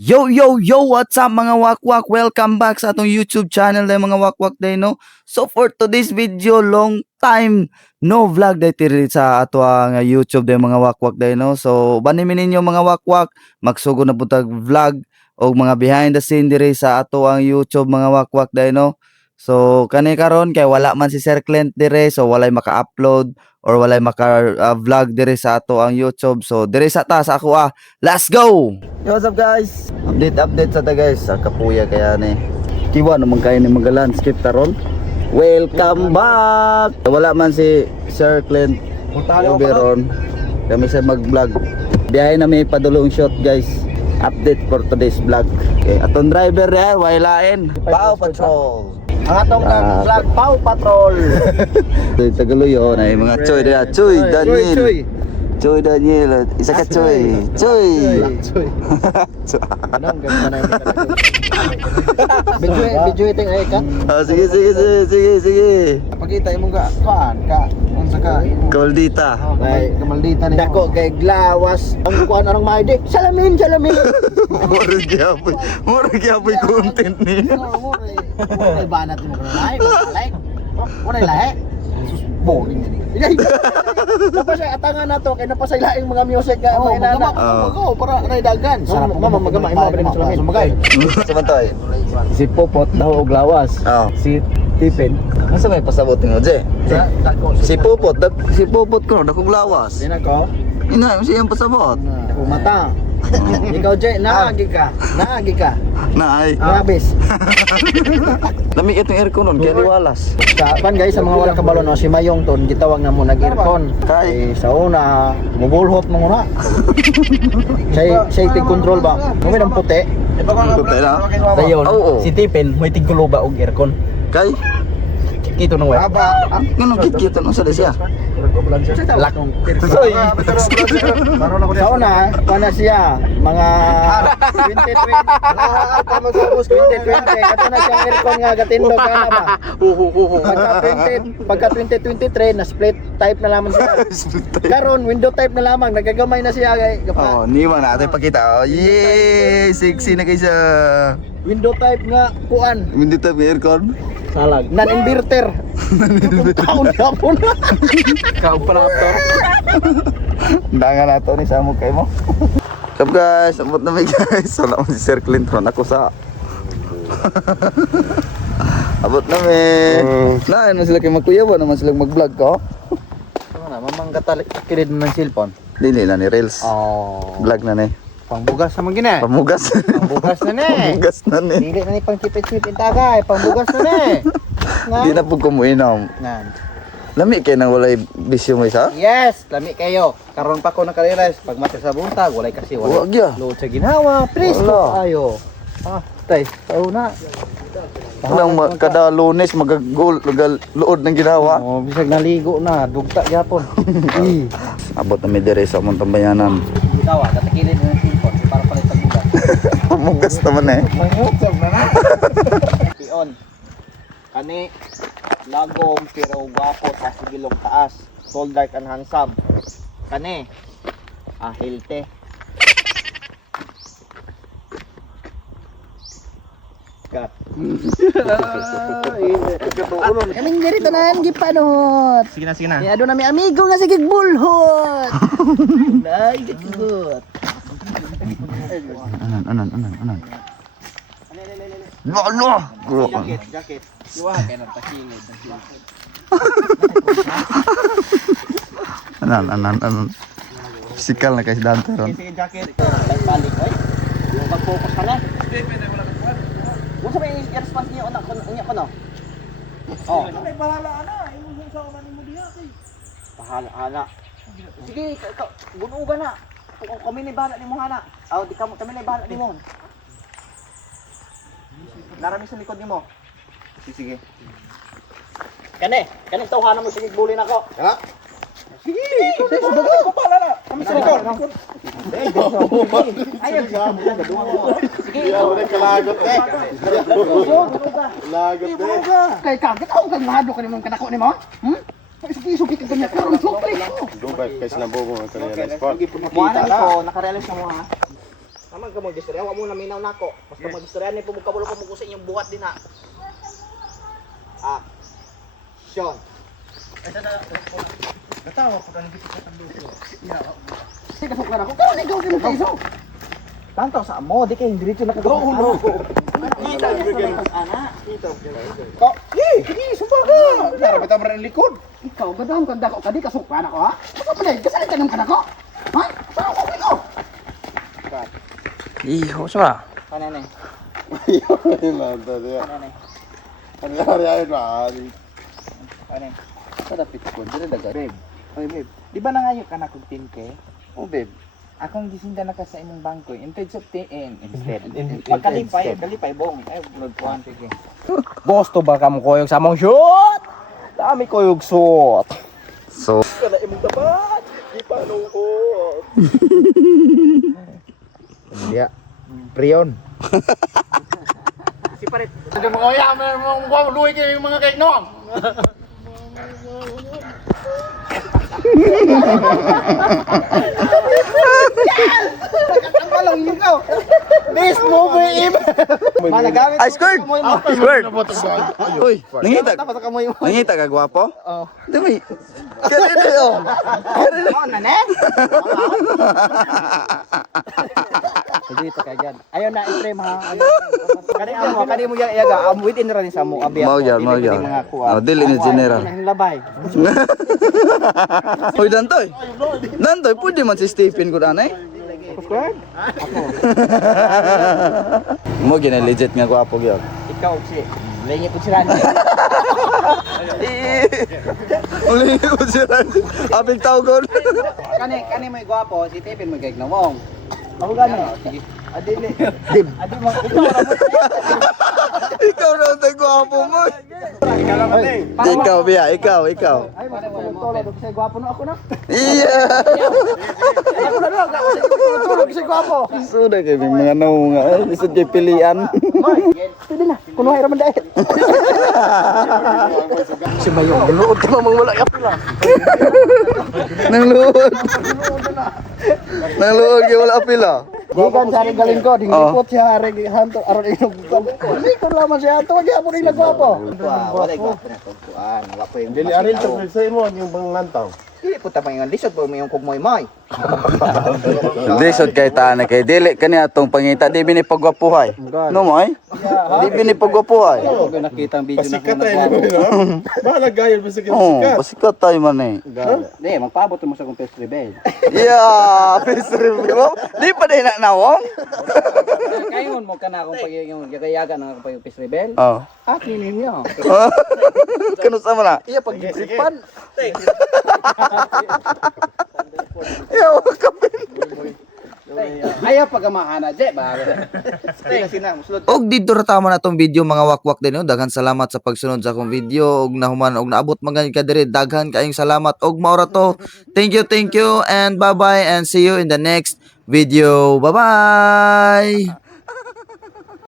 Yo, yo, yo! What's up mga wakwak? Welcome back sa atong YouTube channel day mga wakwak day, no? So for today's video, long time no vlog day tiri sa ato ang YouTube day mga wakwak day, no? So banimin ninyo mga wakwak, magsugod na putag vlog o mga behind the scene diri sa ato ang YouTube mga wakwak day, no? So kani karon kay wala man si Sir Clint dire, so walay maka-upload or walay maka-vlog dire sa ato ang YouTube. So dire sa ta sa ako let's go! Yo, what's up guys? Update sa ta guys sa Kapuya kaya ni kiwa naman kayo ni mag-landscape taron. Welcome back. Wala man si Sir Clint Oberon. Kami sa mag-vlog. Biyahe na may padulong shot guys. Update for today's vlog. Okay, atong driver yan, wailain. Pau Patrol. Ang atong vlog, Pau Patrol. Tagaluyo na yung mga Choy dira. Choy Daniel. Choy Daniel, isa ka Choy. Choy. Anong ganda na yung video ito ay ka? Sige. Pakita mo ka, unsa ka? Kaldita. Ay, kamaldita ni. Dako kay glawas. Ang kuan anong maide? Salamin. Murag yapoy content ni. Ay banat mo kana. Ay, like. Wala lahi. Boring ni. Napasay atangan nato kay napasay laing mga music ka mga inana. Mago para naidagan. Sarap mama magamay mo ba sa lamin. Magay. Samantoy. Si Popot daw og lawas. Si Tipen. Asa may pasabot mo, Je? Dako. Si Popot ko dakog lawas. Dina ko. Ina, siya ang pasabot. Dako mata. Ikaw Jay, naagi ka. Naay. Grabis. Lami itong aircon nun, kaya liwalas. Kapan guys sa mga wala kabalo no, si Mayong ton gitawag na mo nag-aircon. Kay Sa una, mubulhot mo muna. Safety control ba? Kung may puti. Puti na. Dayon, Oo. si Tipen may tigkuloba og aircon. Kay Kito nang wala. ngano kit no sa siya. Lak. Soy. Sa una, pana siya mga 2020. Kato na siyang aircon nga gatindog kana ba? Pagka 2023 na split type na lamang siya. Karon window type na lamang, nagagamay na siya kay Oh, ni man natin pakita. Yay! Sexy na kaysa. window type nga kuan. Hindi ta aircon. Salag. Non-inverter. Kaon yapon. Ka-operator. Dangan nato ni sa mo kay mo. Sup guys, abot na mi guys. Wala mo si Sir Clinton ako sa. Abot na mi. Na ano sila kay magkuyaw naman sila mag-vlog ko. Ano na, mamang katalik kilid ng cellphone. Dili na ni Reels. Oh. Vlog na ni. Pangbugas naman gina. Pamugas. Pangbugas na ni. Pamugas na ni. Dili na ni pang tipid-tipid tagay, pangbugas na ni. Di na pud ko muinom. Nan. Lami kay nang walay bisyo mo isa. Yes, lami kayo. Karon pa ko nakarealize pag mati sa buntag, walay kasi Wa walay. gya. Load sa ginawa, please Wala. ayo. Tay, sauna. Kada Lunes magagluod ng ginawa. Oh, bisag naligo na, dugta gyapon. Abot na mi dire sa among tambayanan. Ginawa, katakilid na ng cellphone para palit pag bugas. Pamugas naman eh. Mangutsam na na. Pion. Kani lagom pero gwapo sa sigilong taas. Tall, dark and handsome. Kani healthy. Kat. Kaming diri tanan gipanot. Sige na. Ya do nami amigo nga sige bulhot. Nay gigot. Anan. No. Jacket. Iwa kay nang takingid. Anan. Sikal na kay Dante ron. Sige jacket. Balik oy. Mag-focus ka na. Unsa may response niyo unya ko no? Oh. May bahala na. Imong sa una nimo diha kay. Bahala. Sige, bunugan na. Kung kami ni bahala nimo hana. Aw di kami ni bahala nimo. Narami sa likod nimo. Sige. Kani tawhanan mo sige bulin ako. Ha? Sige, subukan ko pala na. Kami sa likod. Ayaw siya. Sige, wala kalagot eh. Lagot eh. Kay kagat ako kang mahado ka nimong kanako nimo? Sige, ka ganyan. Karon sukli ko. Dugay kay sinabugo ang kanila spot. Mo ana ko, nakarealize na mo ha. Naman ka mo gistorya, wa mo na minaw nako. Basta mo gistorya ni pumukabulo pa mo sa inyong buhat din ha. Action. Natawa ko kang dito sa luto. Sige ka suklan ako. Kaya ikaw kini kaiso. Tantaw sa amo, di kay diretso na kagawa. No. Kita ana. Ko, sige, suba ka. Nara bitaw man ang likod. Ikaw gadam ka dako kadi ka suklan ako ha. Ano pa dai? Kasali ka nang kanako. Ha? Saan ko ikaw? Iho sa. Kanane. Nanda dia. Kanane. Ano ay mali. Kanane. Kada pitko, dire daga babe. Oy babe, di ba nangayo ka na kog 10k? Oh babe, akong gisinda na ka sa imong bangko instead of 10 instead. Pagkalipay bong. Ay, blood one sige. Boss to ba kamo koyog sa among shoot? Dami koyog shoot. So, Kana imong dapat. Di pa ko. Dia. Prion. Si parit. Ang mga oya mo luwi kay mga kay no. Ang walang ikaw. This movie im. Malagamit. Ay, skirt! Skirt! Uy, nangita. Tapos ka mo yung Nangita ka, gwapo? Oh. Dumi. Karene yun. Oh, nane. Dito kay Jan. Ayaw na i-frame ha. Kani mo yang iyaga within ra ni sa mo abi. Mau yan, mau yan. Oh, dili ni general. Ang labay. Uy, Dantoy. Dantoy, pwede man si Stephen ko anay. Subscribe. Mo gina legit nga gwapo gyud. Ikaw si Lengi po si Randy. Uli ko si Randy. Abig tawgon. Kani may gwapo si Tepin may gagnawong. Ako gani. Sige. Adili. Adi mo ikaw ra mo. Ikaw na ang gwapo mo. Ikaw, Bia. Ikaw. Ay, tolo do kasi gwapo na ako na. Iya. Ako na lang. Tolo kasi gwapo. Sudah kayo mga naunga. Lisod kayo pilian. Pwede na. Kuno ay raman dahil. Si Mayong luod ka mamang wala ka pila. Nang luod. Nang luod kayo wala pila. Gikan sa rin galing ko, Oh. dingipot siya rin hanto aron inog. Hindi ko naman siya hanto, wag mo rin nagwapo. Wala gwapo na to. Wala ko yung. Dili arin to sa imo yung pangantaw. Dili po ta yung lisod po yung kugmoy-moy. Lisod kay tana kay dili kani atong pangita di bini pagwapuhay. No mo ay? Di bini pagwapuhay. Ako nakita ang video na Pasikat tayo no. Bahala gayol basta Oh, sikat. pasikat tayo man eh. Di, magpaabot mo sa kong first rebel. Yeah, face review. Di pa din na nawong. Kayon mo ka na akong pag yung yagayaga na akong pag first rebel. Oh. Akin ninyo. Kano sa mana? Iya pag-gripan. Yaw kapin. Ayaw pag-amahana, je ba? Sina, musulod. Og dito ra tama na tong video mga wakwak din no. Daghan salamat sa pagsunod sa akong video og nahuman og naabot man gani ka diri. Daghan kaayong salamat og maura to. Thank you and bye-bye and see you in the next video. Bye-bye.